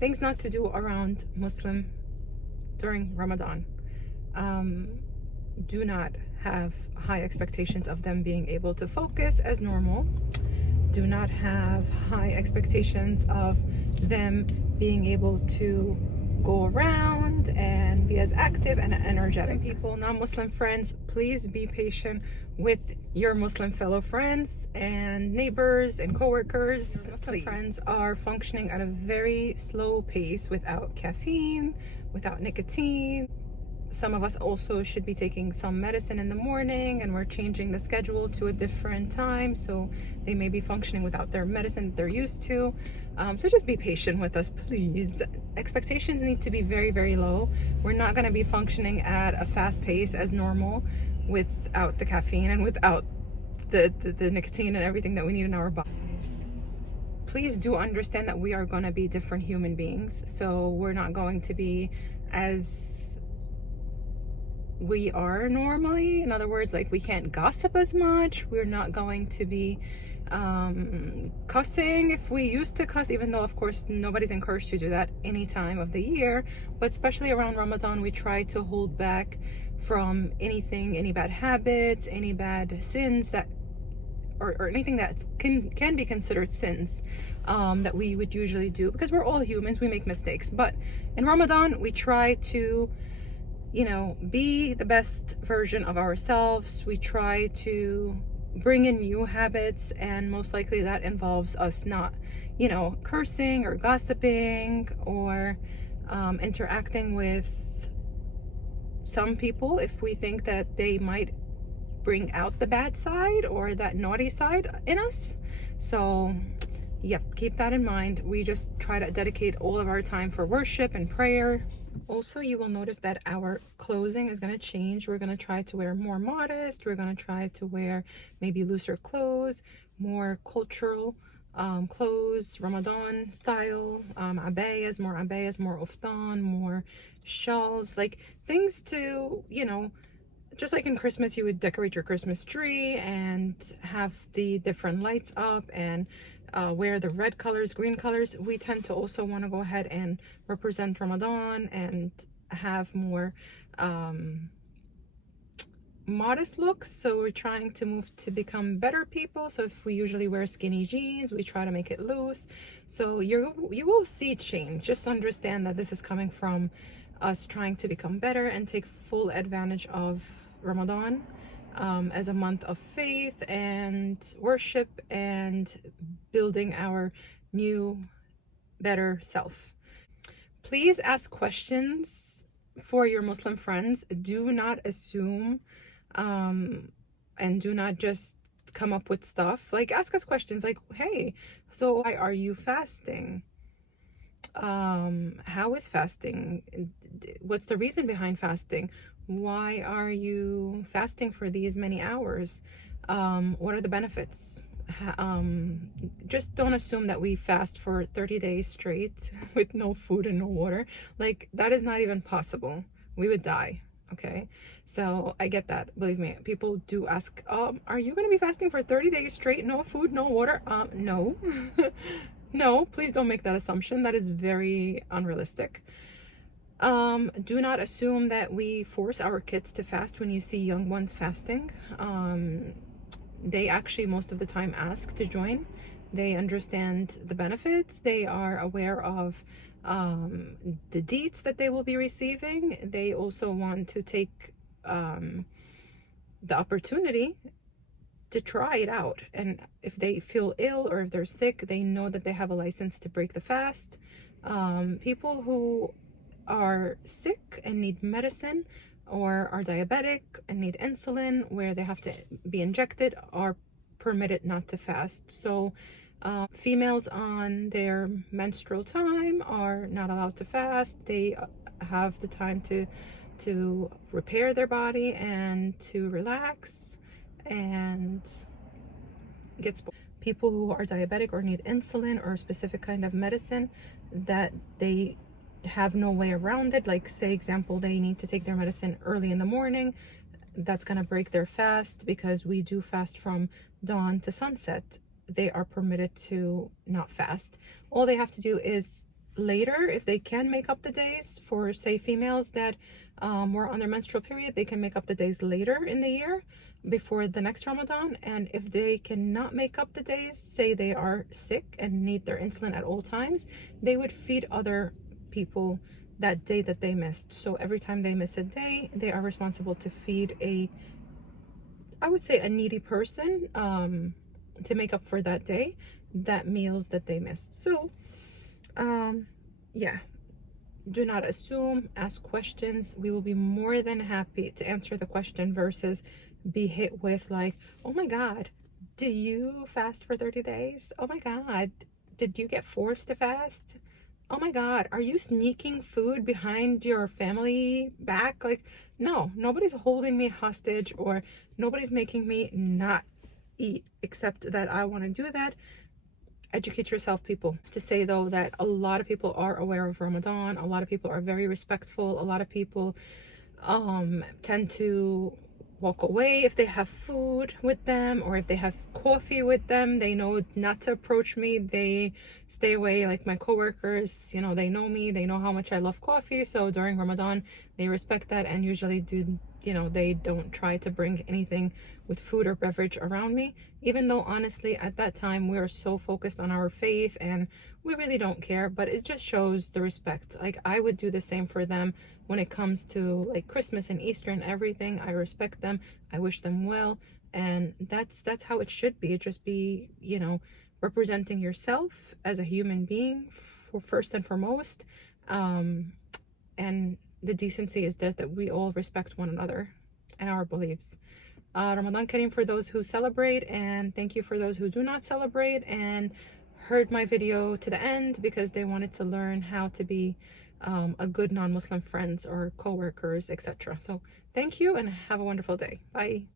Things not to do around Muslim during Ramadan. Do not have high expectations of them being able to focus as normal. Do not have high expectations of them being able to go around and be as active and energetic. People, non-Muslim friends, please be patient with your Muslim fellow friends and neighbors and co-workers. Muslim friends are functioning at a very slow pace without caffeine, without nicotine. Some of us also should be taking some medicine in the morning, and we're changing the schedule to a different time, so they may be functioning without their medicine that they're used to. So just be patient with us, please. Expectations need to be very, very low. We're not going to be functioning at a fast pace as normal without the caffeine and without the nicotine and everything that we need in our body. Please do understand that we are going to be different human beings, so we're not going to be as we are normally. In other words, like, we can't gossip as much. We're not going to be cussing if we used to cuss, even though of course nobody's encouraged to do that any time of the year, but especially around Ramadan we try to hold back from anything, any bad habits, any bad sins that or anything that can be considered sins that we would usually do, because we're all humans, we make mistakes. But in Ramadan we try to, you know, be the best version of ourselves. We try to bring in new habits, and most likely that involves us not, you know, cursing or gossiping or interacting with some people if we think that they might bring out the bad side or that naughty side in us. So yep, keep that in mind. We just try to dedicate all of our time for worship and prayer. Also, you will notice that our clothing is going to change. We're going to try to wear more modest. We're going to try to wear maybe looser clothes, more cultural clothes, Ramadan style, abayas, more uftan, more shawls, like things to, you know, just like in Christmas, you would decorate your Christmas tree and have the different lights up and wear the red colors, green colors. We tend to also want to go ahead and represent Ramadan and have more modest looks. So we're trying to move to become better people. So if we usually wear skinny jeans, we try to make it loose. So you will see change. Just understand that this is coming from us trying to become better and take full advantage of Ramadan as a month of faith and worship and building our new, better self. Please ask questions for your Muslim friends. Do not assume and do not just come up with stuff. Like, ask us questions like, hey, so why are you fasting? How is fasting? What's the reason behind fasting? Why are you fasting for these many hours? What are the benefits? Just don't assume that we fast for 30 days straight with no food and no water. Like, that is not even possible. We would die. Okay, so I get that. Believe me, people do ask, are you going to be fasting for 30 days straight, no food, no water? No. No, please don't make that assumption. That is very unrealistic. Do not assume that we force our kids to fast. When you see young ones fasting, they actually most of the time ask to join. They understand the benefits. They are aware of the deeds that they will be receiving. They also want to take the opportunity to try it out, and if they feel ill or if they're sick, they know that they have a license to break the fast. People who are sick and need medicine or are diabetic and need insulin where they have to be injected are permitted not to fast. So females on their menstrual time are not allowed to fast. They have the time to repair their body and to relax and get spoiled. People who are diabetic or need insulin or a specific kind of medicine that they have no way around it, like say example, they need to take their medicine early in the morning, that's going to break their fast, because we do fast from dawn to sunset. They are permitted to not fast. All they have to do is later, if they can make up the days, for say females that were on their menstrual period, they can make up the days later in the year before the next Ramadan. And if they cannot make up the days, say they are sick and need their insulin at all times, they would feed other people that day that they missed. So every time they miss a day, they are responsible to feed I would say a needy person, to make up for that day, that meals that they missed. So yeah, do not assume, ask questions. We will be more than happy to answer the question versus be hit with like, oh my God, do you fast for 30 days? Oh my God, did you get forced to fast? Oh my God, are you sneaking food behind your family back? Like, no, nobody's holding me hostage, or nobody's making me not eat, except that I want to do that. Educate yourself, people. To say though that a lot of people are aware of Ramadan, a lot of people are very respectful, a lot of people tend to walk away if they have food with them, or if they have coffee with them, they know not to approach me, they stay away. Like my coworkers, you know, they know me, they know how much I love coffee, so during Ramadan they respect that and usually do, you know, they don't try to bring anything with food or beverage around me, even though honestly at that time we are so focused on our faith and we really don't care. But it just shows the respect. Like I would do the same for them when it comes to like Christmas and Easter and everything. I respect them, I wish them well, and that's how it should be. It just be, you know, representing yourself as a human being for first and foremost, and the decency is that we all respect one another and our beliefs. Ramadan Kareem for those who celebrate, and thank you for those who do not celebrate and heard my video to the end because they wanted to learn how to be a good non-Muslim friends or co-workers, etc. So thank you and have a wonderful day. Bye.